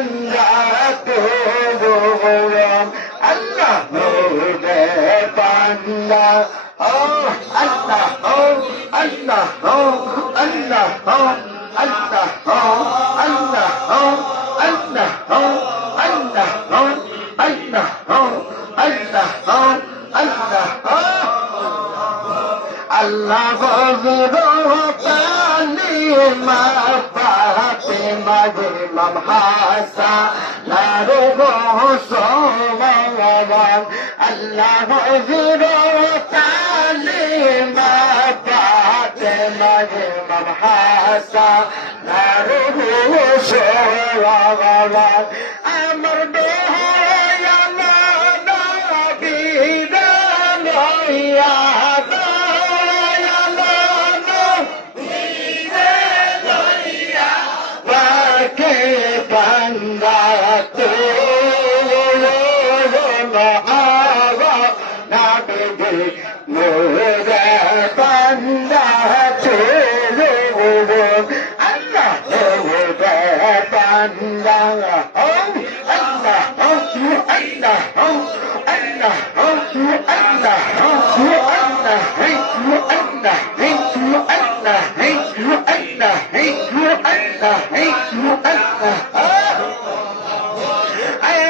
জান্নাত হব আল্লাহ নূরে পান্না ও আল্লাহ ও আল্লাহ ও আল্লাহ ও আল্লাহ ও আল্লাহ ও আল্লাহ ও আল্লাহ ও আল্লাহ ও আল্লাহ আল্লাহ আল্লাহ Fatima bin Mamhasa Larugo Somawan Allah Zero Talima Fatima bin Mamhasa Larugo Somawan Hey, you, Allah. Hey, you, Allah.